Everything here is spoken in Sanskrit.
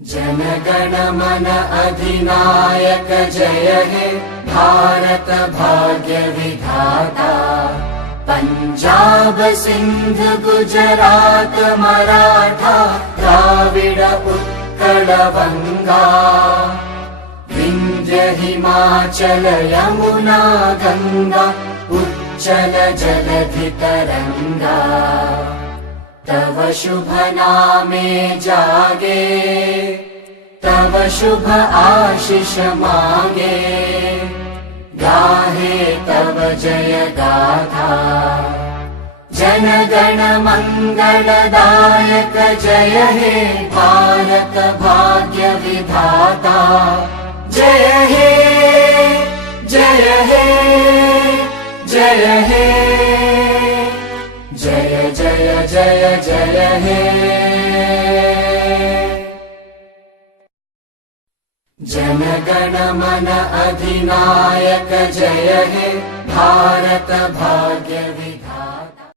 जनगण मन अधिनायक जय हे भारत भाग्य विधाता। पंजाब सिंध गुजरात मराठा द्राविड उत्कल बंगा। विंध्य हिमाचल यमुना गंगा उच्चल जलधि तरंगा। तव शुभ नामे जागे तव शुभ आशीष मागे। गाहे तव जय गाथा जनगण मंगलदायक जय हे भारत भाग्य विधाता। जय हे जय हे जय हे जय जय जय जय हे। जनगण मन अधिनायक जय हे भारत भाग्य विधाता।